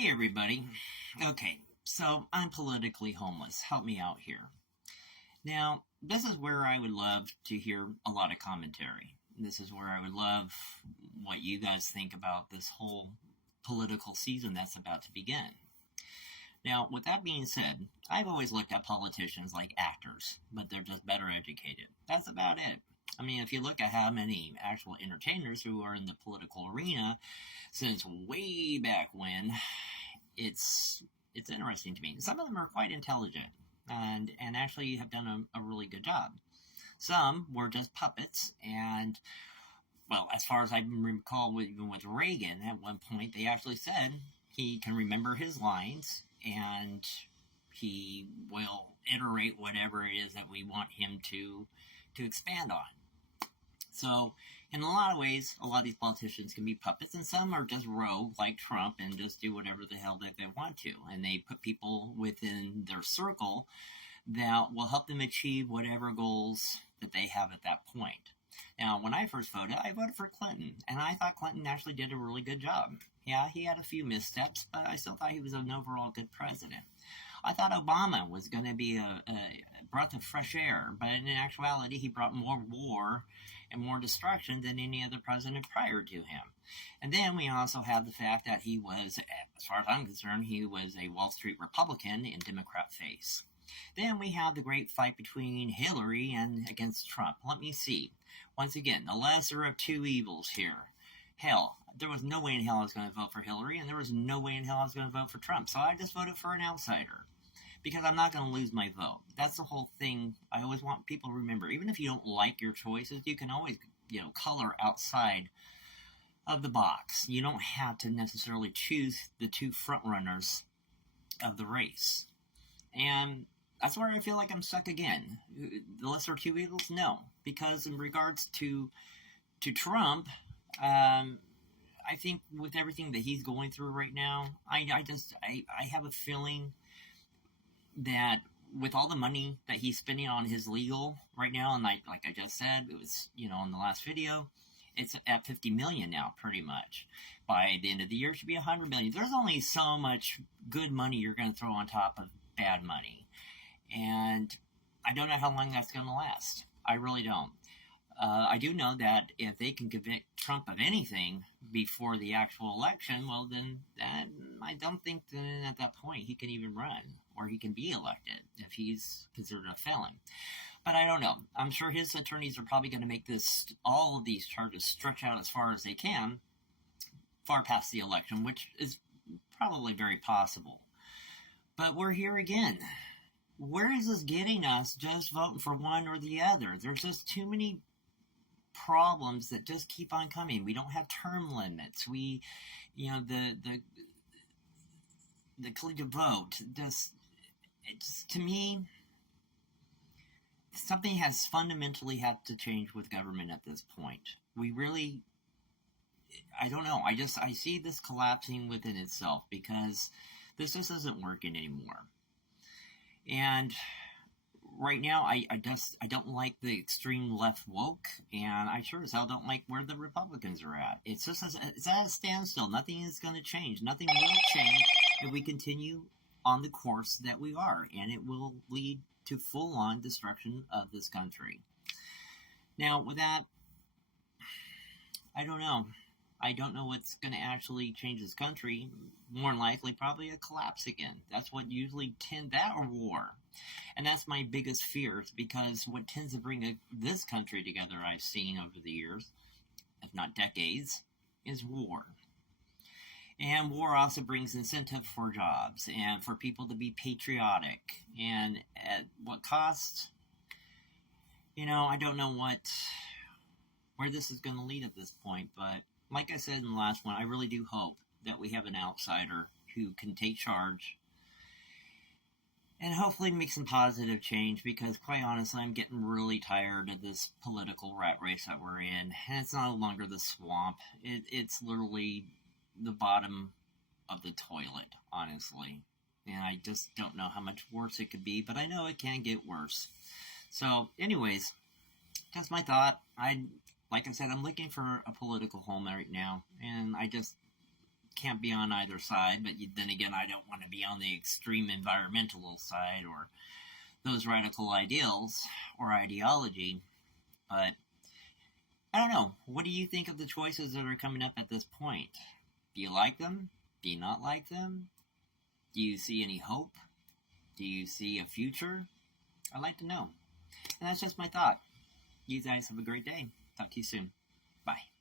Hey everybody. Okay, so I'm politically homeless. Help me out here. Now, this is where I would love to hear a lot of commentary. This is where I would love what you guys think about this whole political season that's about to begin. Now, with that being said, I've always looked at politicians like actors, but they're just better educated. That's about it. I mean, if you look at how many actual entertainers who are in the political arena since way back when, it's interesting to me. Some of them are quite intelligent and actually have done a really good job. Some were just puppets, and well, as far as I recall, even with Reagan, at one point they actually said he can remember his lines and he will iterate whatever it is that we want him to expand on. So, in a lot of ways, a lot of these politicians can be puppets, and some are just rogue, like Trump, and just do whatever the hell that they want to. And they put people within their circle that will help them achieve whatever goals that they have at that point. Now, when I first voted, I voted for Clinton, and I thought Clinton actually did a really good job. Yeah, he had a few missteps, but I still thought he was an overall good president. I thought Obama was going to be a breath of fresh air, but in actuality, he brought more war and more destruction than any other president prior to him. And then we also have the fact that he was, as far as I'm concerned, he was a Wall Street Republican in Democrat face. Then we have the great fight between Hillary and against Trump. Let me see. Once again, the lesser of two evils here. Hell, there was no way in hell I was going to vote for Hillary, and there was no way in hell I was going to vote for Trump. So I just voted for an outsider because I'm not going to lose my vote. That's the whole thing. I always want people to remember. Even if you don't like your choices, you can always, color outside of the box. You don't have to necessarily choose the two front runners of the race. And that's where I feel like I'm stuck again. The lesser of two evils? No. Because in regards to Trump, I think with everything that he's going through right now, I have a feeling that with all the money that he's spending on his legal right now, and like I just said, it was, in the last video, it's at 50 million now, pretty much. By the end of the year, it should be 100 million. There's only so much good money you're going to throw on top of bad money. And I don't know how long that's going to last. I really don't. I do know that if they can convict Trump of anything before the actual election, well, then I don't think that at that point he can even run or he can be elected if he's considered a felon. But I don't know. I'm sure his attorneys are probably going to make all of these charges stretch out as far as they can, far past the election, which is probably very possible. But we're here again. Where is this getting us just voting for one or the other? There's just too many problems that just keep on coming. We don't have term limits. The collegiate vote, to me, something has fundamentally had to change with government at this point. I don't know. I see this collapsing within itself because this just isn't working anymore. And right now, I don't like the extreme left woke, and I sure as hell don't like where the Republicans are at. It's at a standstill. Nothing is going to change. Nothing will change if we continue on the course that we are, and it will lead to full-on destruction of this country. Now, with that, I don't know. I don't know what's going to actually change this country. More than likely, probably a collapse again. That's what usually that or war. And that's my biggest fear, because what tends to bring this country together, I've seen over the years, if not decades, is war. And war also brings incentive for jobs and for people to be patriotic. And at what cost? I don't know where this is going to lead at this point, but like I said in the last one, I really do hope that we have an outsider who can take charge and hopefully make some positive change, because quite honestly, I'm getting really tired of this political rat race that we're in. And it's no longer the swamp. It's literally the bottom of the toilet, honestly. And I just don't know how much worse it could be, but I know it can get worse. So, anyways, that's my thought. Like I said, I'm looking for a political home right now, and I just can't be on either side, but then again, I don't want to be on the extreme environmental side or those radical ideals or ideology. But I don't know. What do you think of the choices that are coming up at this point? Do you like them? Do you not like them? Do you see any hope? Do you see a future? I'd like to know. And that's just my thought. You guys have a great day. Talk to you soon. Bye.